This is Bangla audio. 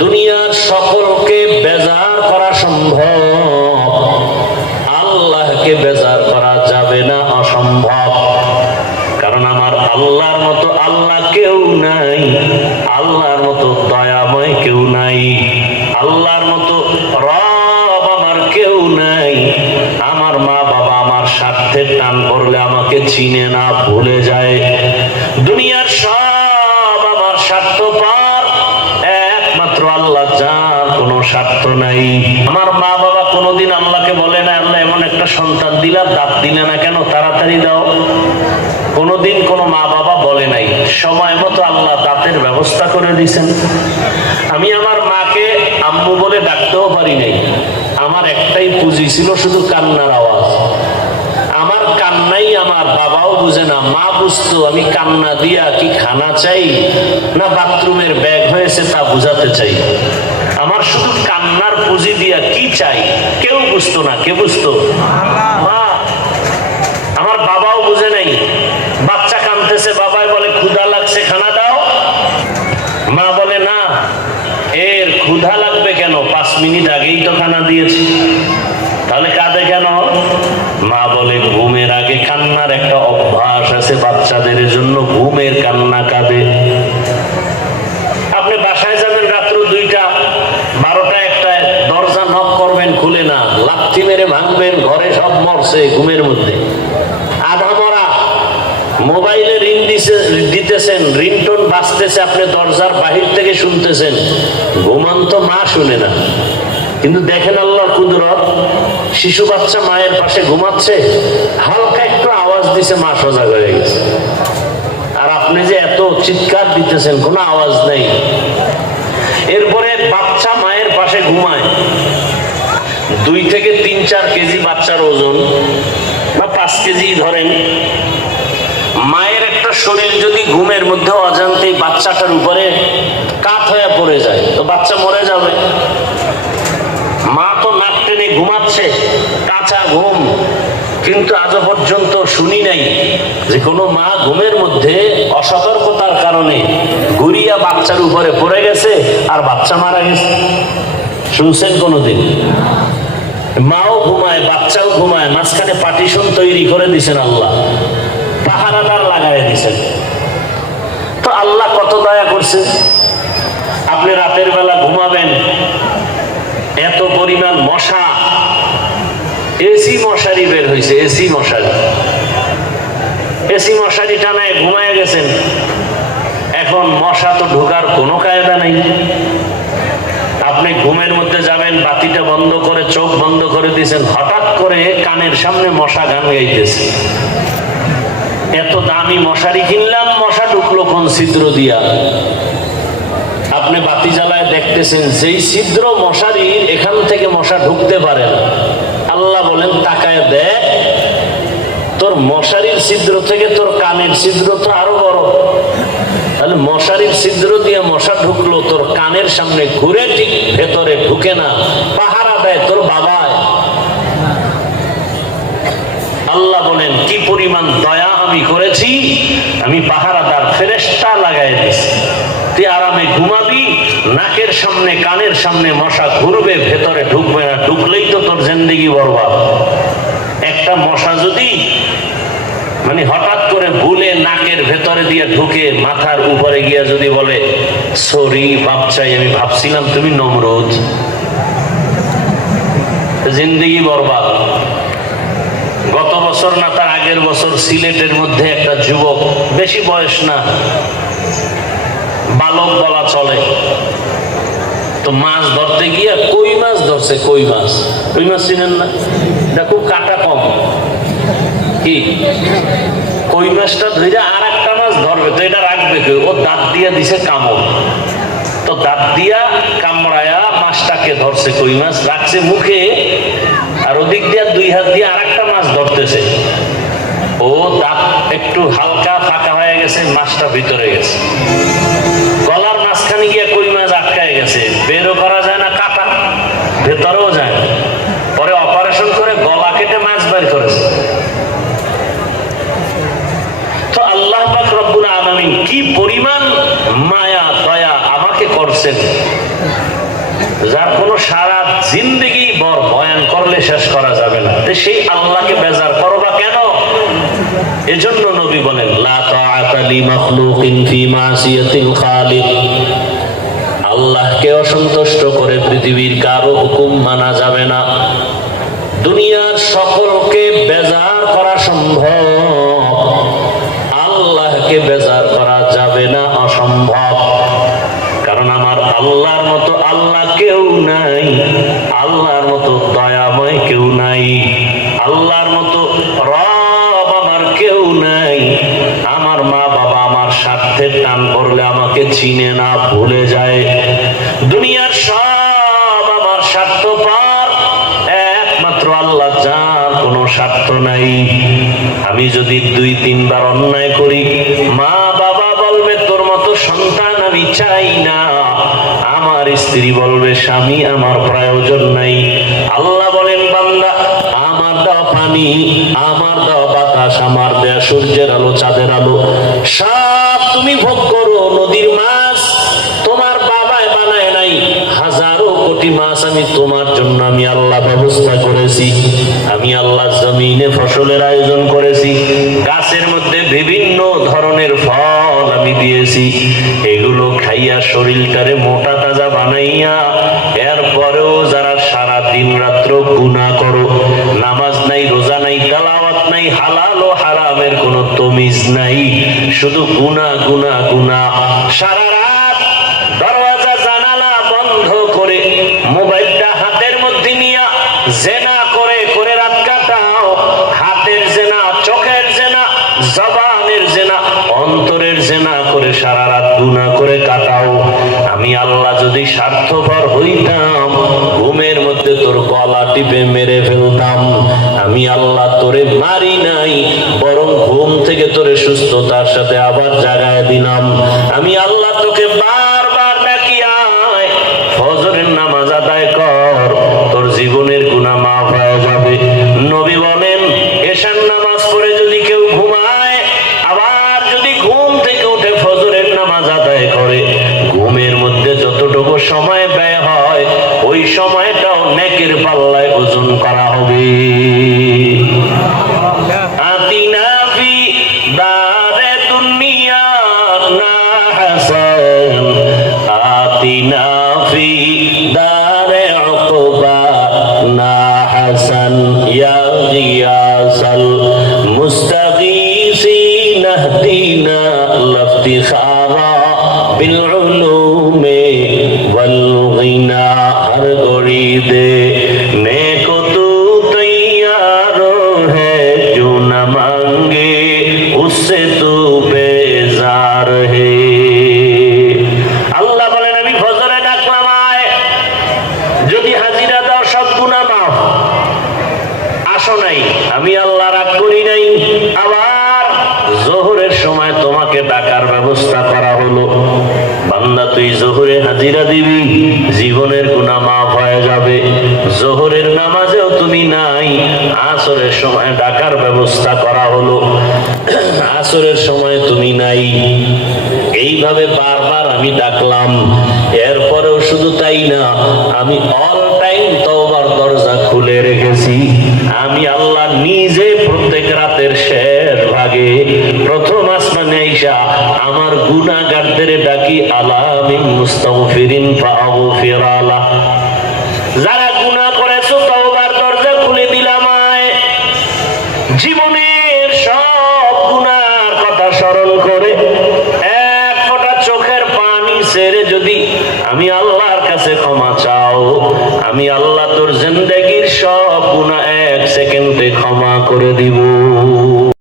দুনিয়ার সকলকে বেজার করা সম্ভব, আল্লাহকে বেজার করা যাবে না, অসম্ভব। কারণ আমার আল্লাহর মতো আল্লাহ কেউ নাই, আল্লাহর মতো দয়াময় কেউ নাই, আল্লাহর মতো রব আমার কেউ নাই। আমার মা বাবা আমার স্বার্থের টান করলে আমাকে চিনে না, ভুলে যায়। দুনিয়ার সব আমার স্বার্থ পার, একমাত্র আল্লাহ যার কোনো স্বার্থ নাই। আমার মা বাবা কোনোদিন আল্লাহকে বলে না, আল্লাহ এমন একটা সন্তান দিলা, দাঁত দিলে না কেন, তাড়াতাড়ি দাও। কোনোদিন কোনো মা বাবা বলে নাই। সময় মতো আল্লাহ দাঁতের ব্যবস্থা করে দিয়েছেন। আমি আমার মাকে আম্মু বলে ডাকতেও পারি নাই। আমার একটাই পুঁজি ছিল, শুধু কান্নার আওয়াজ। আমার কান্নাই আমার বাবাও বুঝে না, মা বুঝতো আমি কান্না দিয়া কি খানা চাই না বাথরুমের ব্যাগ হয়েছে তা বুঝাতে চাই। আমার শুধু কান্নার পুঁজি দিয়া কি চাই কেউ বুঝতো না। কে বুঝতো? মা। আমার বাবাও বুঝে নাই। বাচ্চা কাঁদতেছে, বাবাই বলে ক্ষুধা লাগছে, খানা দাও। মা বলে না, এর ক্ষুধা লাগবে কেন, 5 মিনিট আগেই তো খানা দিয়েছি। তাহলে কাঁদে কেন? মা বলে ঘুমের আগে কান্নার একটা অভ্যাস আছে বাচ্চাদের জন্য, ঘুমের কান্না কাঁদে। আপনি বাসায় যাবেন রাত্র 2টা, 12টা, 1টায়, দরজা নক করবেন, খুলে না, লাথি মেরে ভাঙবেন, ঘরে সব মরছে ঘুমের মধ্যে, আধা মরা। মোবাইলে রিং দিতেছেন, রিংটোন বাজতেছে, আপনি দরজার বাহির থেকে শুনতেছেন। ঘুমান্ত মা শুনে না, কিন্তু দেখেন আল্লাহর কুদরত। শিশু বাচ্চা মায়ের পাশে ঘুমাচ্ছে, হালকা একটু আওয়াজ দিছে, মা সজাগ হয়ে গেছে। আর আপনি যে এত চিৎকার দিতেছেন, কোনো আওয়াজ নেই। এরপরে বাচ্চা মায়ের পাশে ঘুমায়, 2 থেকে 3-4 কেজি বাচ্চার ওজন, বা 5 কেজি ধরেন। মায়ের একটা শরীর যদি ঘুমের মধ্যে অজান্তেই বাচ্চাটার উপরে কাত হয়ে পড়ে যায়, তো বাচ্চা মরে যাবে। মা তো নাক টেনে ঘুমাচ্ছে, কাঁচা ঘুম, কিন্তু আজও পর্যন্ত শুনি নাই যে কোনো মা ঘুমের মধ্যে অসতর্কতার কারণে ঘুরিয়া বাচ্চার উপরে পড়ে গেছে আর বাচ্চা মারা গেছে। শুনছেন কোনোদিন? মাও ঘুমায়, বাচ্চাও ঘুমায়, মাঝখানে পার্টিশন তৈরি করে দিছেন আল্লাহ, পাহারাদার লাগাই দিছেন। তো আল্লাহ কত দয়া করছে। আপনি রাতের বেলা ঘুমাবেন, এত পরিমাণ মশা, এসি মশারি বের হয়েছে, এসি মশারি টানায় ঘুমায় গেছেন। এখন মশা তো ঢোকার কোনো কায়দা নেই। আপনি ঘুমের মধ্যে যাবেন, বাতিটা বন্ধ করে চোখ বন্ধ করে দিয়েছেন, হঠাৎ করে কানের সামনে মশা গান গাইতেছে। এত দামি মশারি কিনলাম, মশা ঢুকলো কোন ছিদ্র দিয়া? আপনি বাতি জ্বালায় দেখতেছেন, যেই ছিদ্র মশারির, এখান থেকে মশা ঢুকতে পারে না। আল্লাহ বলেন তাকায় দেখ, তোর মশারির ছিদ্র থেকে তোর কানের ছিদ্র তো আরো বড়। তাহলে মশারির ছিদ্র দিয়ে মশা ঢুকলো, তোর কানের সামনে ঘুরে ঠিক ভেতরে ঢুকে না, পাহারা দেয় তোর বাবায়। আল্লাহ বলেন কি পরিমাণ দয়া আমি করেছি, আমি পাহারাদার ফেরেশতা লাগাই দিয়েছি। তুই আরামে ঘুমাবি, নাকের সামনে কানের সামনে মশা ঘুরবে, ভেতরে ঢুকবে না, ঢুকলেই তো তোর জিন্দেগি বরবাদ। একটা মশা যদি মানে হঠাৎ করে ভুলে নাকের ভেতরে দিয়ে ঢুকে মাথার উপরে গিয়া যদি বলে সরি বাপ চাই, আমি ভাবছিলাম তুমি নমরুদ, জিন্দেগি বরবাদ। গত বছর না তার আগের বছর সিলেটের মধ্যে একটা যুবক, বেশি বয়স না, বালক বলা চলে, তো মাছ ধরতে গিয়ে কই মাছ ধরছে। কই মাছ চিনেন না? এটা খুব কাটা কম। কি কই মাছটা ধরে আর একটা মাছ ধরবে, তো এটা রাখবে কেউ, ও দাঁত দিয়া দিছে কামড়, তো দাঁত দিয়া কামড়ায়া মাছটাকে ধরছে, কই মাছ রাখছে মুখে, আর ওদিক দিয়া 2 হাত দিয়ে আর একটা মাছ ধরতেছে। ও দাঁত একটু হালকা ফাঁকা হয়ে গেছে, মাছটা ভিতরে গেছে, গলার মাঝখানে গিয়ে কই মাছ আটকায় গেছে, বেরও করা যায় না, কাটা ভেতরেও যায় না। পরে অপারেশন করে গলা কেটে মাছ বের করেছে। তো আল্লাহ পাক রব্বুল আলামিন কি পরিমাণ মায়া দয়া আমাকে করছেন। যার কোনো সারা জিন্দগি বয়ান করলে শেষ করা যাবে না, সেই আল্লাহকে বেজার করবা কেন? এজন্য নবী বলেন লা তাআতা লি মাখলুকিন ফি মাসিয়াতিল খালিক। আল্লাহকে অসন্তুষ্ট করে পৃথিবীর কারো হুকুম মানা যাবে না। দুনিয়ার সকলকে বেজার করা সম্ভব, আল্লাহকে বেজার করা যাবে না, অসম্ভব। কারণ আমার আল্লাহর মতো আল্লাহ কেউ নাই, আল্লাহর মতো দয়াময় কেউ নাই, আল্লাহর মতো রব আমার কেউ নাই। আমার মা বাবা আমার স্বার্থের টান করলে আমাকে চিনে না, ভুলে যায়। দুনিয়ার সব আমার স্বার্থ পার, একমাত্র আল্লাহ যার কোনো স্বার্থ নাই। আমি যদি 2-3 বার অন্যায় করি, মা বাবা বলবে তোর মতো সন্তান আমি চাই না, আমার স্ত্রী বলবে স্বামী আমার প্রয়োজন নাই। আল্লাহ বলেন বান্দা আমার দেওয়া পানি, আমার দেওয়া বাতাস, আমার দেওয়া সূর্যের আলো, চাঁদের আলো সব তুমি ভোগ করো। নদীর মাছ তোমার বাবায় বানায় নাই, হাজারো কোটি মাছ আমি তোমার জন্য আমি আল্লাহ ব্যবস্থা করেছি। আমি আল্লাহ জমিনে ফসলের আয়োজন করেছি, গাছের মধ্যে বিভিন্ন ধরনের ফল আমি দিয়েছি। এগুলো খাইয়া শরীরটারে মোটা তাজা বানাইয়া, এরপরেও যারা সারা দিন রাত্র গুনাহ করো, নামাজ নাই, রোজা নাই, তেলাওয়াত নাই, হালাল ও হারামের কোনো তমিজ নাই, শুধু গুনাহ গুনাহ গুনাহ। সারা রাত দরওয়াজা জানালা বন্ধ করে মোবাইলটা হাতের মধ্যে নিয়া জেনা করে করে রাত কাটাও। হাতের জেনা, চোখের জেনা, জবানের জেনা, অন্তরের জেনা করে সারা রাত গুনাহ করে কাটাও। আমি আল্লাহ যদি স্বার্থপর হইতাম, ঘুমের মধ্যে তোর গলা টিপে মেরে ফেলতাম। আমি আল্লাহ তোরে মারি নাই, বরং ঘুম থেকে তোরে সুস্থতার সাথে আবার জাগায় দিলাম। আমি আল্লাহ তোকে বারবার ডাকি আয়, ফজরের নামাজ আদায় কর, তোর জীবনের গুনাহ মাফ হয়ে যাবে। নবী বলেন এশার নামাজ পড়ে যদি কেউ ঘুমায়, আবার যদি ঘুম থেকে উঠে ফজরের নামাজ আদায় করে, ঘুমের মধ্যে যতটুকু সময় ব্যয় হয় ওই সময়টাও নেকের পাল্লায় ওজন করা হবে। আতিনা ফি দারে দুনিয়া না হাসান, আতিনা ফি দারে উকবা না হাসান, ইয়া গিয়াসাল মুস্তাগীসিন ইহদিনা লাফতিখারা বিল উলুমে ওয়াল গিনা। হর গড়ি দে নেকো তু তৈয়ার है जो न मांगे उससे तू बेजार है। আল্লাহ বলেন আমি ফজরে ডাকলাম আয়, যদি হাজিরা দাও সব গুনাহ মাফ। আসো নাই, আমি আল্লাহ রাগ করি নাই। আবার জোহরের সময় তোমাকে ডাকার ব্যবস্থা করা হলো, বান্দা তুই জোহরে হাজিরা দিবি, জীবনের গুনাহ মাফ হয়ে যাবে। জোহরের নামাজেও তুমি নাই, আসরের সময় ডাকার ব্যবস্থা করা হলো, আসরের সময় তুমি নাই। এইভাবে বারবার আমি ডাকলাম, এরপরেও শুধু তাই না, আমি অল টাইম তওবার দরজা খুলে রেখেছি। আমি আল্লাহ নিজে প্রত্যেক রাতের শেষ ভাগে প্রথম আসমানে আইসা আমার গুনাহগারদের ডাকি, আলা মিন মুস্তাগফিরিন ফাগফির লাহ। যারা গুনাহ করেছো তওবার দরজা খুলে দিলাম আয়। জীবনের সব গুনার কথা স্মরণ করে এক ফোঁটা চোখের পানি ছেড়ে যদি আমি আল্লাহর কাছে ক্ষমা চাও, আমি আল্লাহ